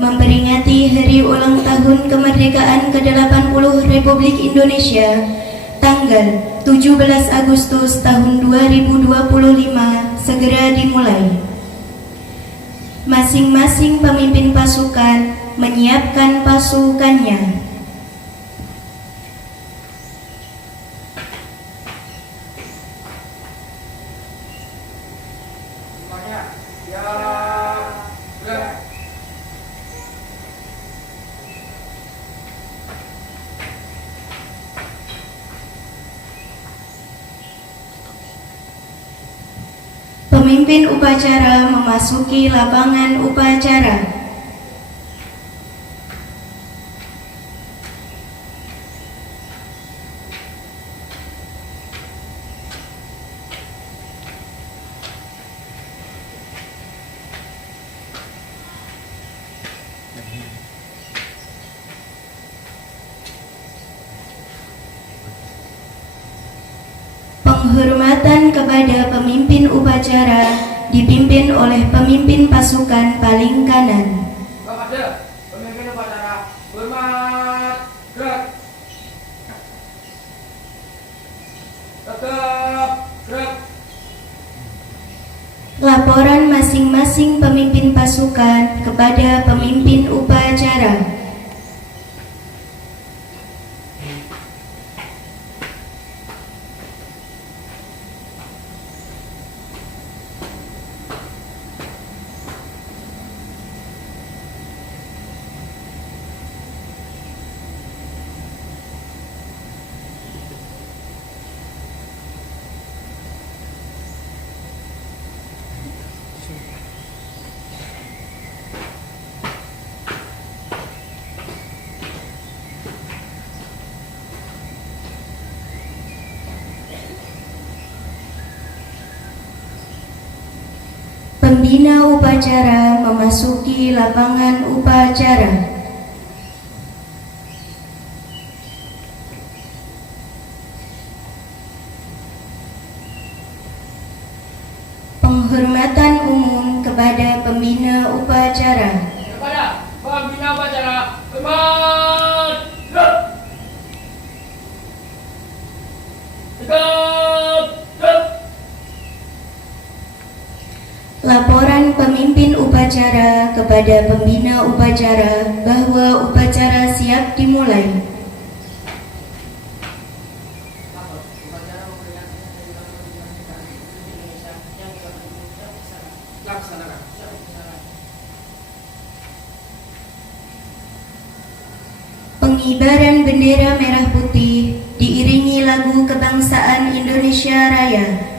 Memperingati Hari Ulang Tahun Kemerdekaan ke-80 Republik Indonesia tanggal 17 Agustus tahun 2025 segera dimulai. Masing-masing pemimpin pasukan menyiapkan pasukannya. Pemimpin upacara memasuki lapangan upacara. Penghormatan kepada pemimpin upacara dipimpin oleh pemimpin pasukan paling kanan. Kepada pemimpin upacara, hormat, gerak. Tegap, gerak. Laporan masing-masing pemimpin pasukan kepada pemimpin upacara. Pembina upacara memasuki lapangan upacara. Penghormatan umum kepada pembina upacara. Kepada pembina upacara, hormat, gerak. Tegap, gerak. Laporan pemimpin upacara kepada pembina upacara bahwa upacara siap dimulai. Pengibaran bendera merah putih diiringi lagu kebangsaan Indonesia Raya.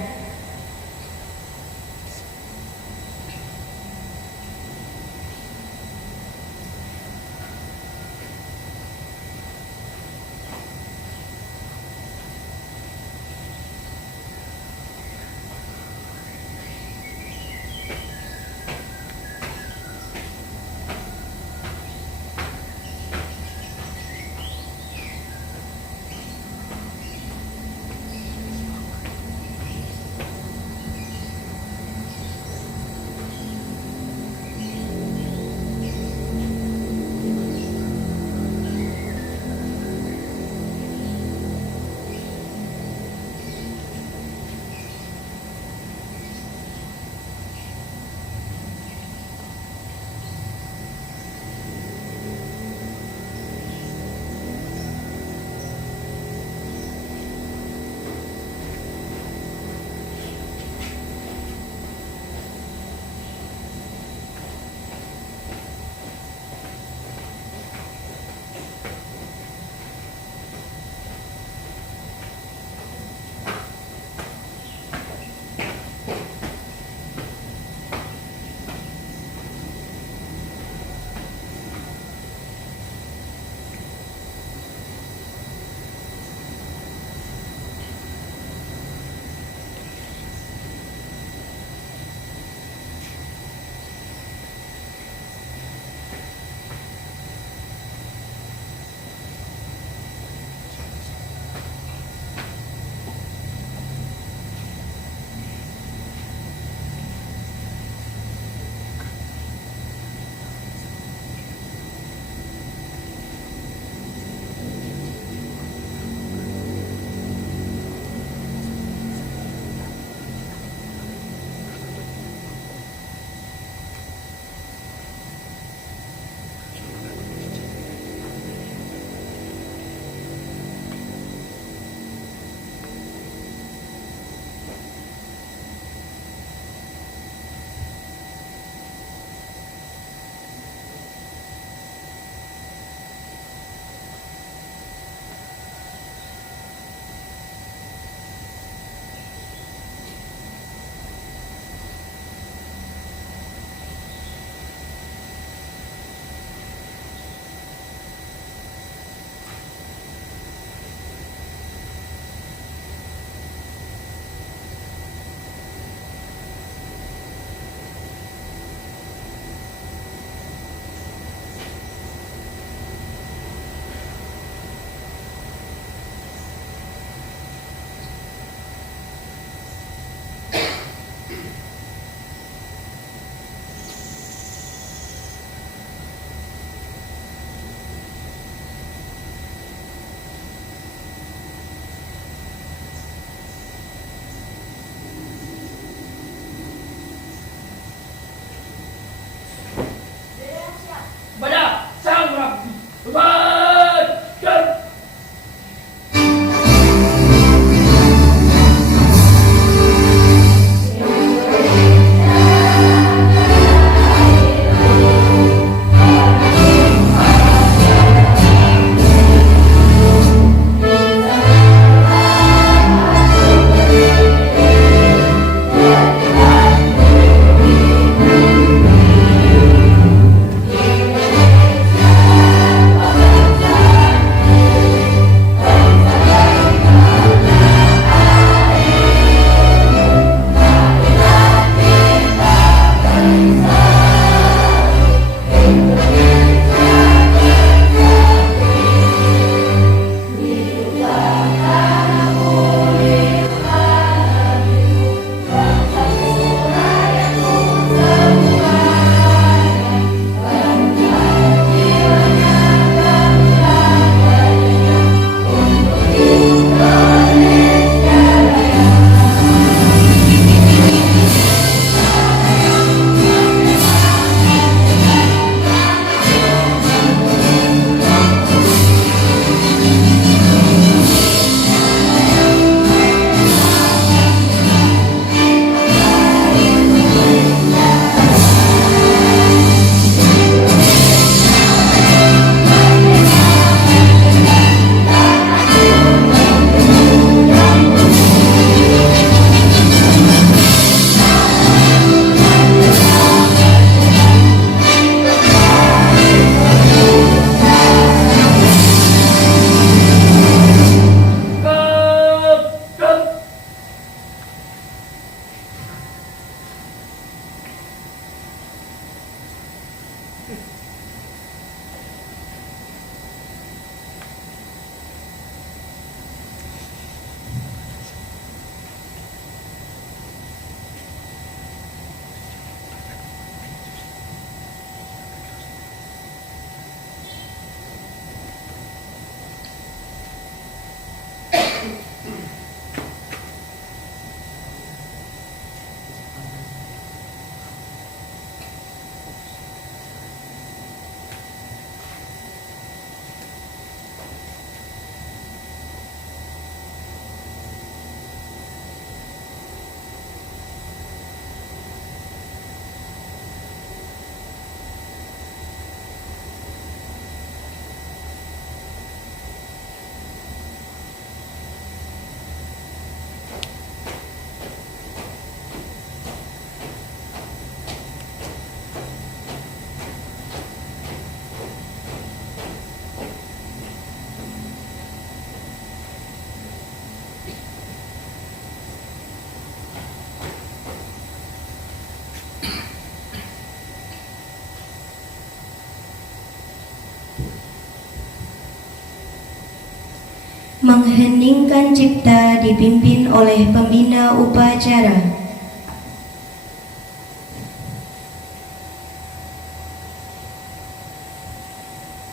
Mengheningkan cipta dipimpin oleh pembina upacara.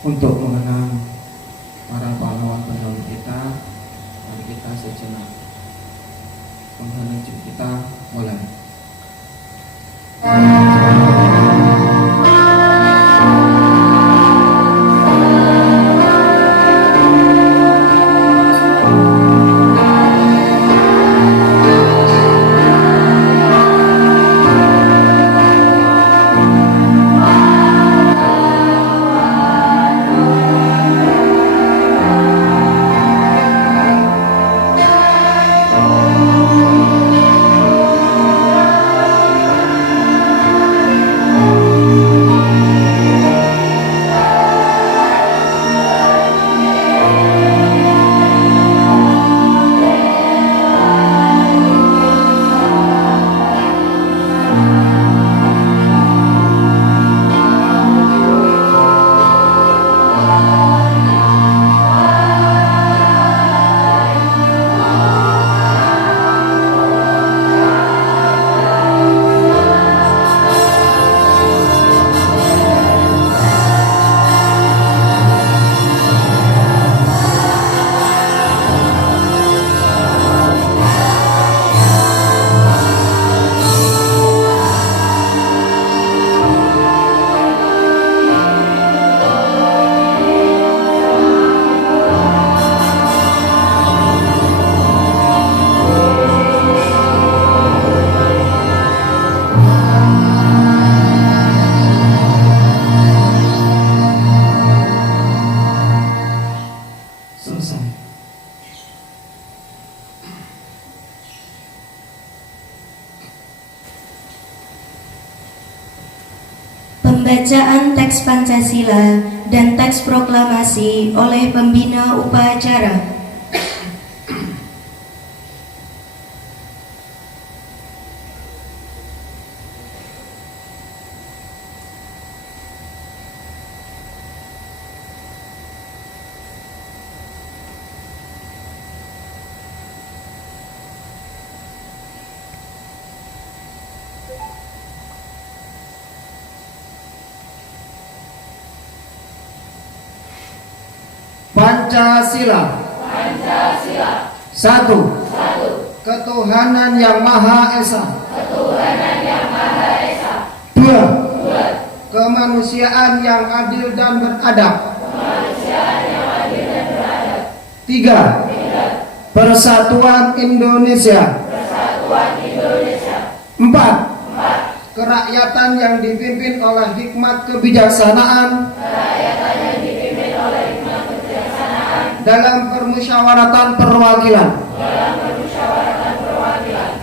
Untuk mengenang para pahlawan pendahulu kita, mari kita sejenak menghening kita mulai. Pembacaan teks Pancasila dan teks proklamasi oleh pembina upacara. Pancasila. Satu. Ketuhanan yang Maha Esa. Dua. Kemanusiaan yang adil dan beradab. Tiga. Persatuan Indonesia. Empat. Kerakyatan yang dipimpin oleh hikmat kebijaksanaan dalam permusyawaratan perwakilan.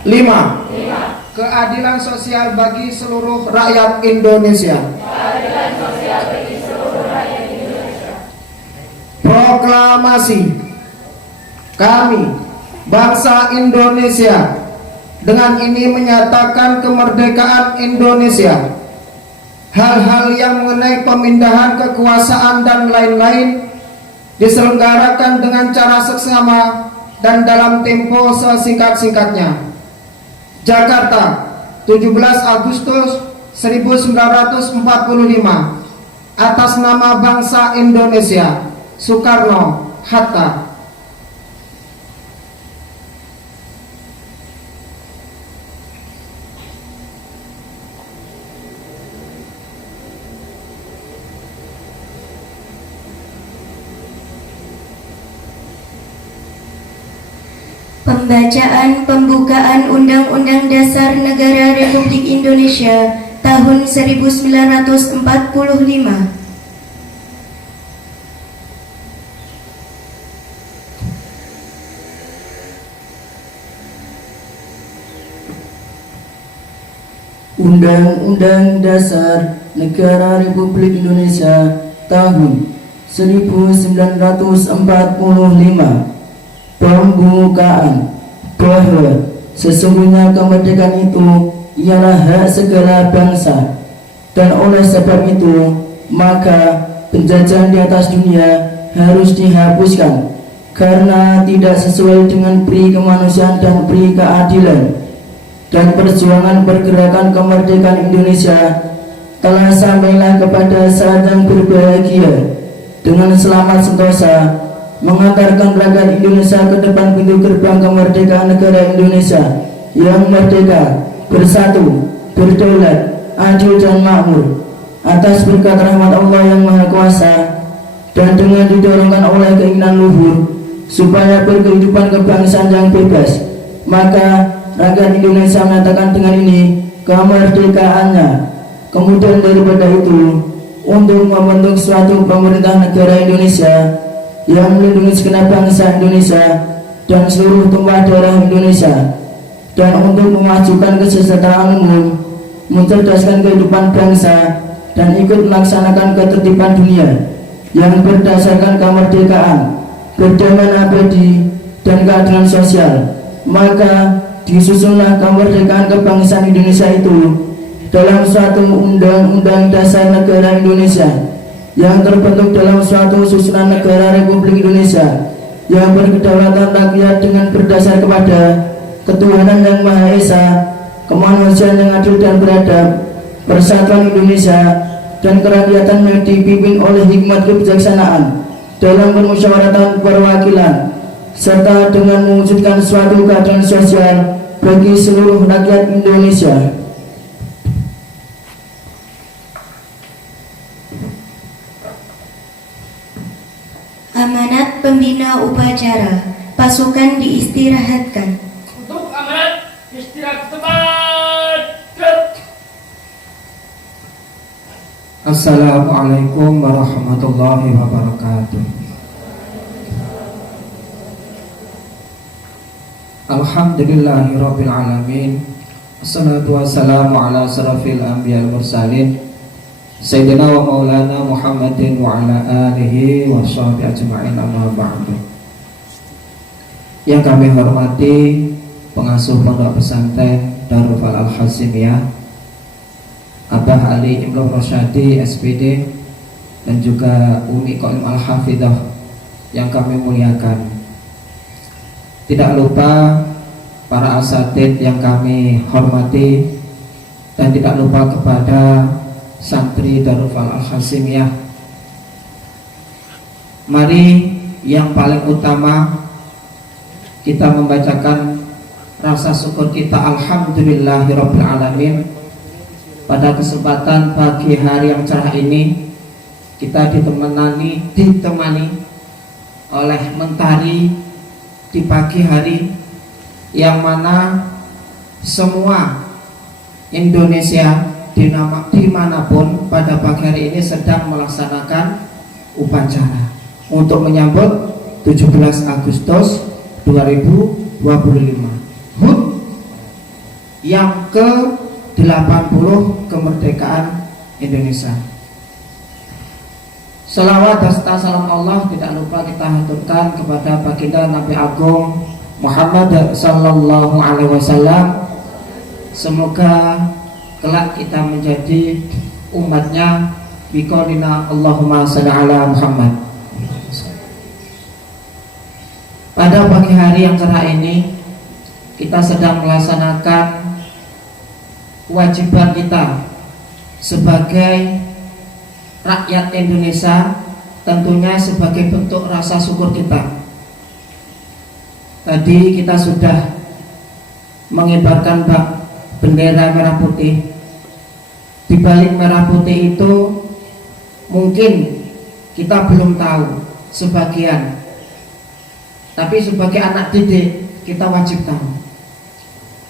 5. Keadilan sosial bagi seluruh rakyat Indonesia. Proklamasi. Kami, bangsa Indonesia, dengan ini menyatakan kemerdekaan Indonesia. Hal-hal yang mengenai pemindahan kekuasaan dan lain-lain diselenggarakan dengan cara seksama dan dalam tempo sesingkat-singkatnya. Jakarta, 17 Agustus 1945. Atas nama bangsa Indonesia, Soekarno Hatta. Pembacaan pembukaan Undang-Undang Dasar Negara Republik Indonesia tahun 1945. Undang-Undang Dasar Negara Republik Indonesia tahun 1945. Pembukaan bahwa sesungguhnya kemerdekaan itu ialah hak segala bangsa, dan oleh sebab itu maka penjajahan di atas dunia harus dihapuskan karena tidak sesuai dengan pri kemanusiaan dan pri keadilan. Dan perjuangan pergerakan kemerdekaan Indonesia telah sampailah kepada saat yang berbahagia dengan selamat sentosa mengantarkan rakyat Indonesia ke depan pintu gerbang kemerdekaan negara Indonesia yang merdeka, bersatu, berdaulat, adil dan makmur atas berkat rahmat Allah yang Maha Kuasa dan dengan didorongkan oleh keinginan luhur supaya berkehidupan kebangsaan yang bebas, maka rakyat Indonesia menyatakan dengan ini kemerdekaannya. Kemudian daripada itu, untuk membentuk suatu pemerintah negara Indonesia yang melindungi segenap bangsa Indonesia dan seluruh tumpah darah Indonesia, dan untuk memajukan kesejahteraan umum, mencerdaskan kehidupan bangsa, dan ikut melaksanakan ketertiban dunia yang berdasarkan kemerdekaan, perdamaian abadi, dan keadilan sosial. Maka disusunlah kemerdekaan kebangsaan Indonesia itu dalam suatu undang-undang dasar negara Indonesia yang terbentuk dalam suatu susunan negara Republik Indonesia yang berkedaulatan rakyat dengan berdasar kepada ketuhanan yang Maha Esa, kemanusiaan yang adil dan beradab, persatuan Indonesia, dan kerakyatan yang dipimpin oleh hikmat kebijaksanaan dalam permusyawaratan perwakilan, serta dengan mewujudkan suatu keadilan sosial bagi seluruh rakyat Indonesia. Amanat pembina upacara, pasukan diistirahatkan. Untuk amanat istirahat tempat. Gerak. Assalamualaikum warahmatullahi wabarakatuh. Alhamdulillahirabbil alamin. Assalatu wassalamu ala asrafil anbiya'il mursalin Sayyidina wa maulana Muhammadin wa ala alihi wa sahbihi ajma'in, amma ba'du. Yang kami hormati pengasuh pondok pesantren Darul Fal Al-Hasimiyah, Abah Ali Imroh Rosyadi SPD, dan juga Umi Qaim Al-Hafidah yang kami muliakan. Tidak lupa para asatidz yang kami hormati, dan tidak lupa kepada santri Darul Fal Al-Hasimiyah. Mari yang paling utama kita membacakan rasa syukur kita, alhamdulillahirabbil alamin. Pada kesempatan pagi hari yang cerah ini, kita ditemani oleh mentari di pagi hari yang mana semua Indonesia dimanapun pada pagi hari ini sedang melaksanakan upacara untuk menyambut 17 Agustus 2025 HUT yang ke-80 kemerdekaan Indonesia. Salawat dan salam Allah tidak lupa kita haturkan kepada baginda Nabi Agung Muhammad sallallahu alaihi wasallam. Semoga kelak kita menjadi umatnya biqaulina Allahumma shalli ala Muhammad. Pada pagi hari yang cerah ini, kita sedang melaksanakan kewajiban kita sebagai rakyat Indonesia, tentunya sebagai bentuk rasa syukur kita. Tadi kita sudah mengibarkan bendera merah putih. Di balik merah putih itu mungkin kita belum tahu sebagian, tapi sebagai anak didik kita wajib tahu.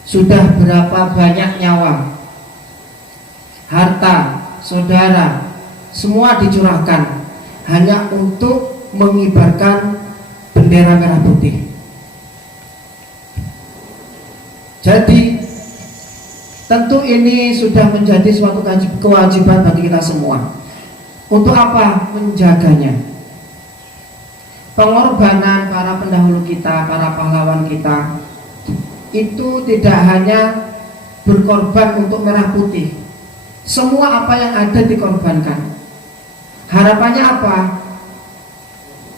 Sudah berapa banyak nyawa, harta, saudara, semua dicurahkan hanya untuk mengibarkan bendera merah putih. Jadi tentu ini sudah menjadi suatu kewajiban bagi kita semua. Untuk apa? Menjaganya. Pengorbanan para pendahulu kita, para pahlawan kita, itu tidak hanya berkorban untuk merah putih. Semua apa yang ada dikorbankan. Harapannya apa?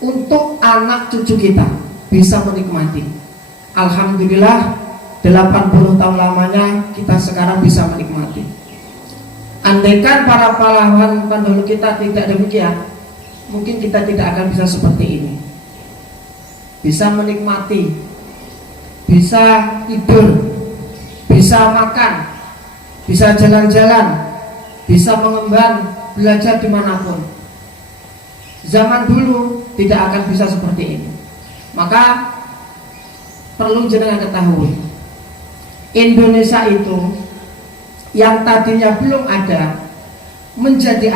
Untuk anak cucu kita bisa menikmati. Alhamdulillah 80 tahun lamanya kita sekarang bisa menikmati. Andaikan para pahlawan pendahulu kita tidak demikian, mungkin kita tidak akan bisa seperti ini. Bisa menikmati, bisa tidur, bisa makan, bisa jalan-jalan, bisa mengemban, belajar dimanapun. Zaman dulu tidak akan bisa seperti ini. Maka perlu jenengan ketahui, Indonesia itu yang tadinya belum ada menjadi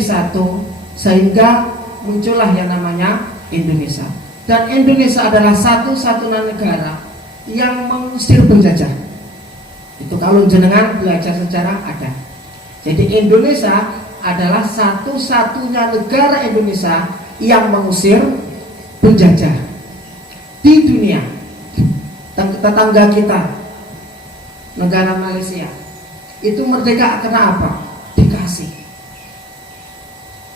satu, sehingga muncullah yang namanya Indonesia. Dan Indonesia adalah satu-satunya negara yang mengusir penjajah. Itu kalau jenengan belajar sejarah ada. Jadi Indonesia adalah satu-satunya negara Indonesia yang mengusir penjajah di dunia. Tetangga kita, negara Malaysia, itu merdeka karena apa? Dikasih.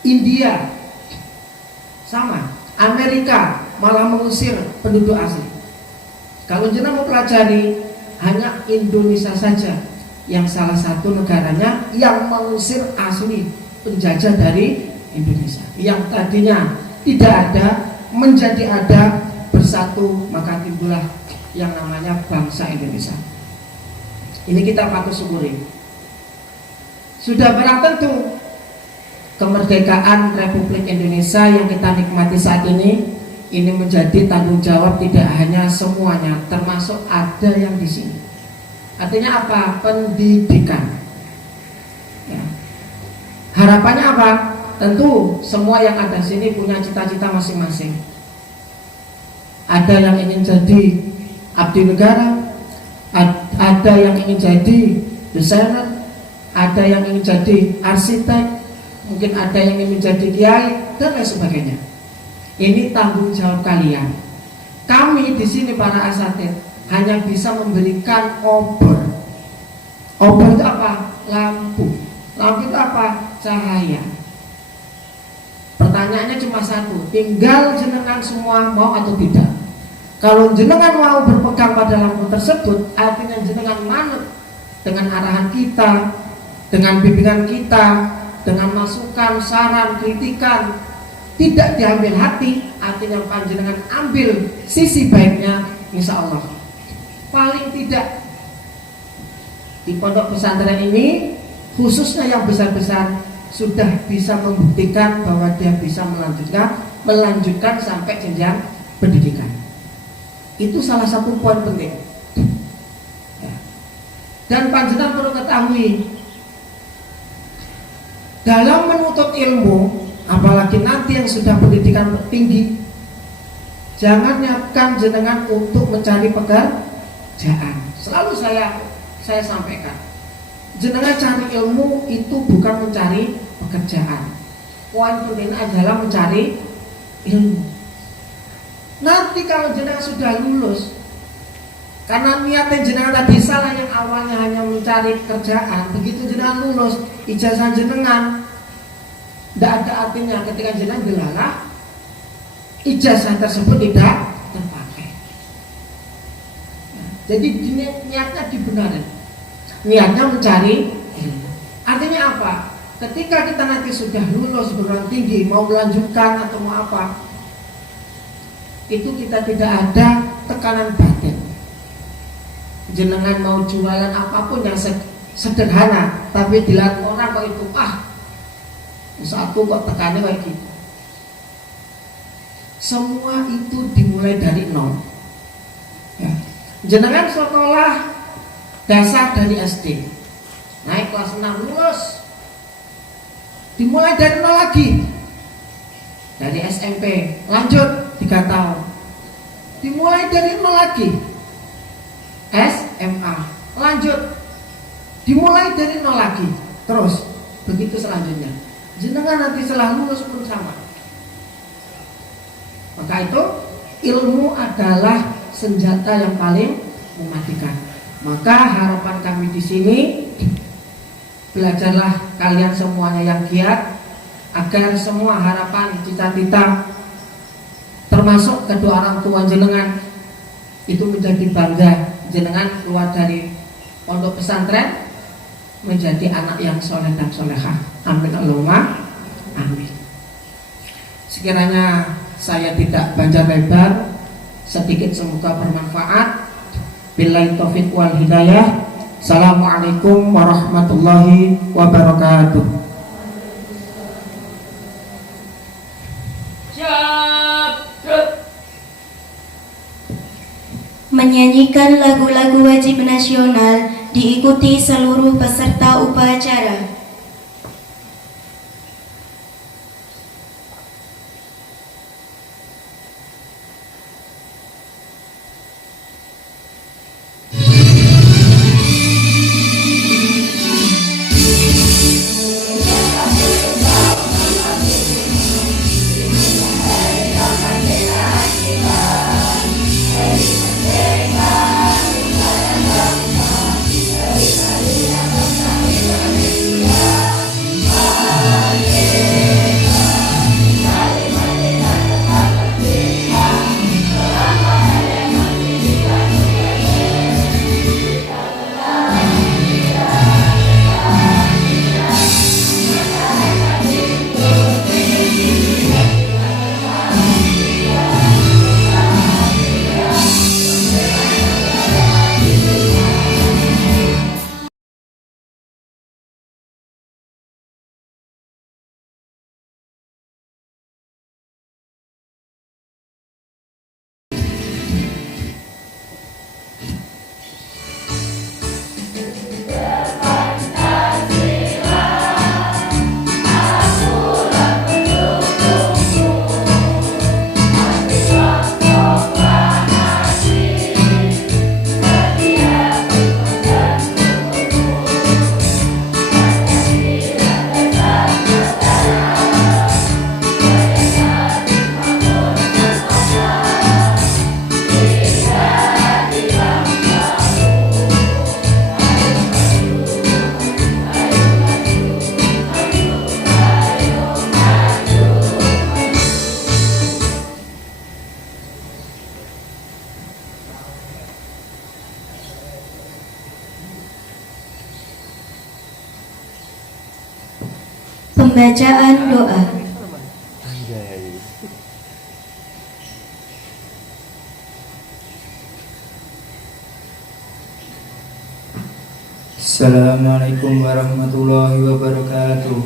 India sama, Amerika malah mengusir penduduk asli. Kalau jenengan mau pelajari, hanya Indonesia saja yang salah satu negaranya yang mengusir asli penjajah dari Indonesia. Yang tadinya tidak ada menjadi ada, bersatu, maka timbullah yang namanya bangsa Indonesia. Ini kita patut syukuri. Sudah barang tentu kemerdekaan Republik Indonesia yang kita nikmati saat ini menjadi tanggung jawab tidak hanya semuanya, termasuk ada yang di sini. Artinya apa? Pendidikan. Ya. Harapannya apa? Tentu semua yang ada di sini punya cita-cita masing-masing. Ada yang ingin jadi abdi negara, ada yang ingin jadi desainer, ada yang ingin jadi arsitek, mungkin ada yang ingin menjadi kiai dan lain sebagainya. Ini tanggung jawab kalian. Kami di sini para asatid hanya bisa memberikan obor. Obor itu apa? Lampu. Lampu itu apa? Cahaya. Pertanyaannya cuma satu, tinggal jenengan semua mau atau tidak. Kalau jenengan mau berpegang pada lampu tersebut, artinya jenengan manut dengan arahan kita, dengan bimbingan kita, dengan masukan, saran, kritikan, tidak diambil hati, artinya panjenengan ambil sisi baiknya, insya Allah. Paling tidak di pondok pesantren ini, khususnya yang besar-besar, sudah bisa membuktikan bahwa dia bisa melanjutkan sampai jenjang pendidikan. Itu salah satu poin penting. Ya. Dan panjenengan perlu ketahui, dalam menuntut ilmu, apalagi nanti yang sudah pendidikan tinggi, jangan niatkan jenengan untuk mencari pekerjaan. Selalu saya sampaikan, jenengan cari ilmu itu bukan mencari pekerjaan. Poin pentingnya adalah mencari ilmu. Nanti kalau jenengan sudah lulus, karena niatnya jenengan tadi salah, yang awalnya hanya mencari kerjaan, begitu jenengan lulus, ijazah jenengan tidak ada artinya ketika jenengan gelalah, ijazah tersebut tidak terpakai. Jadi niatnya dibenarin, niatnya mencari ilmu. Artinya apa? Ketika kita nanti sudah lulus perguruan tinggi, mau melanjutkan atau mau apa, itu kita tidak ada tekanan batin. Jenengan mau jualan apapun yang sederhana, tapi dilihat orang kok itu, satu kok tekannya kayak gitu. Semua itu dimulai dari nol. Ya. Jenengan sekolah dasar dari SD, naik kelas 6 lulus, dimulai dari nol lagi. Dari SMP lanjut 3 tahun, dimulai dari nol lagi. SMA lanjut, dimulai dari nol lagi. Terus begitu selanjutnya. Jenengan nanti setelah lulus pun sama. Maka itu ilmu adalah senjata yang paling mematikan. Maka harapan kami di sini, belajarlah kalian semuanya yang giat, agar semua harapan, cita-cita termasuk kedua orang tua jenengan itu menjadi bangga. Jenengan keluar dari pondok pesantren menjadi anak yang soleh dan solehah. Amin Allahumma amin. Sekiranya saya tidak panjang lebar, sedikit semoga bermanfaat. Billahi taufiq wal hidayah. Assalamualaikum warahmatullahi wabarakatuh. Siap. Gerak. Menyanyikan lagu-lagu wajib nasional diikuti seluruh peserta upacara. Pembacaan doa. Assalamualaikum warahmatullahi wabarakatuh.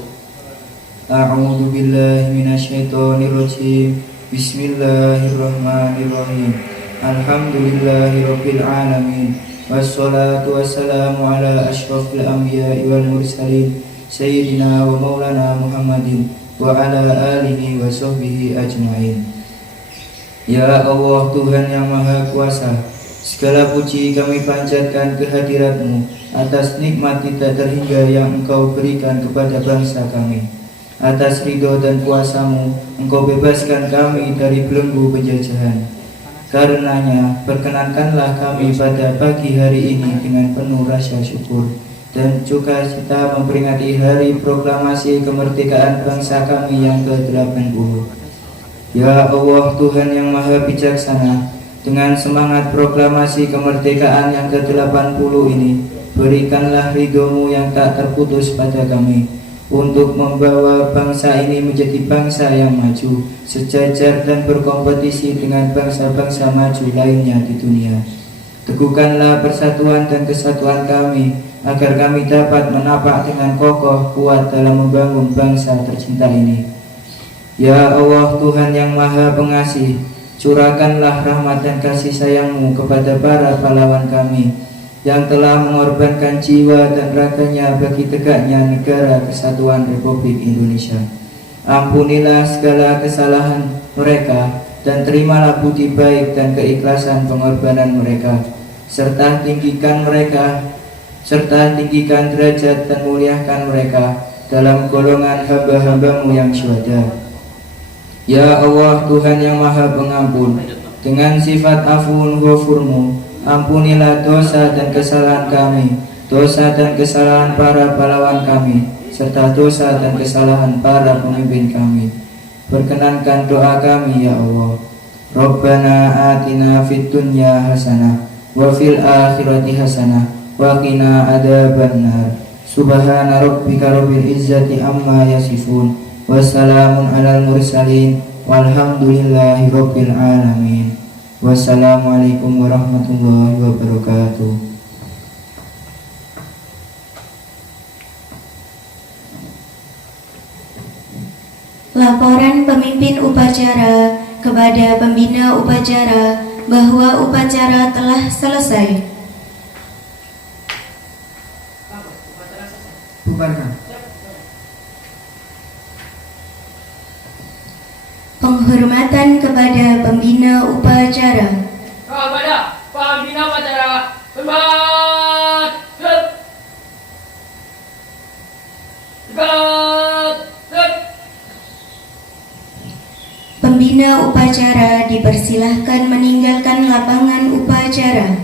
A'udzu billahi minasyaitonir rajim. Bismillahirrahmanirrahim. Alhamdulillahirabbil alamin. Wassalatu wassalamu ala asyrofil anbiya'i wal mursalin Sayyidina wa maulana Muhammadin wa ala alihi wa sahbihi ajma'in. Ya Allah, Tuhan yang Maha Kuasa, segala puji kami panjatkan kehadirat-Mu atas nikmat tidak terhingga yang Engkau berikan kepada bangsa kami. Atas ridho dan kuasa-Mu, Engkau bebaskan kami dari belenggu penjajahan. Karenanya, perkenankanlah kami pada pagi hari ini dengan penuh rasa syukur dan juga kita memperingati hari proklamasi kemerdekaan bangsa kami yang ke-80. Ya Allah, Tuhan yang Maha Bijaksana, dengan semangat proklamasi kemerdekaan yang ke-80 ini, berikanlah ridho-Mu yang tak terputus pada kami, untuk membawa bangsa ini menjadi bangsa yang maju, sejajar dan berkompetisi dengan bangsa-bangsa maju lainnya di dunia. Teguhkanlah persatuan dan kesatuan kami, agar kami dapat menapak dengan kokoh kuat dalam membangun bangsa tercinta ini. Ya Allah, Tuhan yang Maha Pengasih, curahkanlah rahmat dan kasih sayang-Mu kepada para pahlawan kami yang telah mengorbankan jiwa dan raganya bagi tegaknya negara kesatuan Republik Indonesia. Ampunilah segala kesalahan mereka dan terimalah budi baik dan keikhlasan pengorbanan mereka, serta tinggikan derajat dan muliakan mereka dalam golongan hamba-hamba-Mu yang syuhada. Ya Allah, Tuhan yang Maha Pengampun, dengan sifat Afuwun Ghafur-Mu, ampunilah dosa dan kesalahan kami, dosa dan kesalahan para pahlawan kami, serta dosa dan kesalahan para pemimpin kami. Perkenankan doa kami ya Allah. Rabbana atina fid dunya hasanah wa fil akhirati hasanah wa qina adzabannar. Subhana rabbika rabbil izzati amma yasifun. Wassalamun alal mursalin walhamdulillahi rabbil alamin. Wassalamualaikum warahmatullahi wabarakatuh. Laporan pemimpin upacara kepada pembina upacara bahwa upacara telah selesai. Bubarkan. Penghormatan kepada pembina upacara. Kepada pembina upacara, hormat. Pembina upacara dipersilahkan meninggalkan lapangan upacara.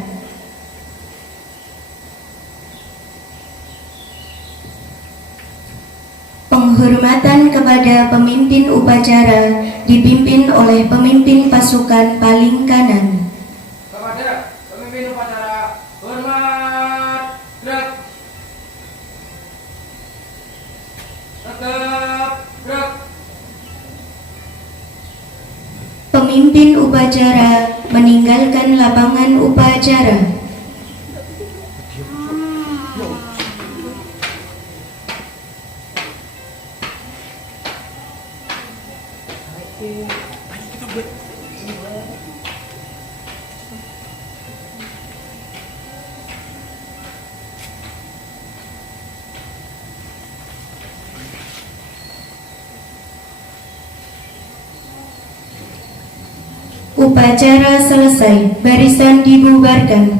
Penghormatan kepada pemimpin upacara dipimpin oleh pemimpin pasukan paling kanan. Kepada pemimpin upacara, hormat. Tegap. Pemimpin upacara meninggalkan lapangan upacara. Upacara selesai, barisan dibubarkan.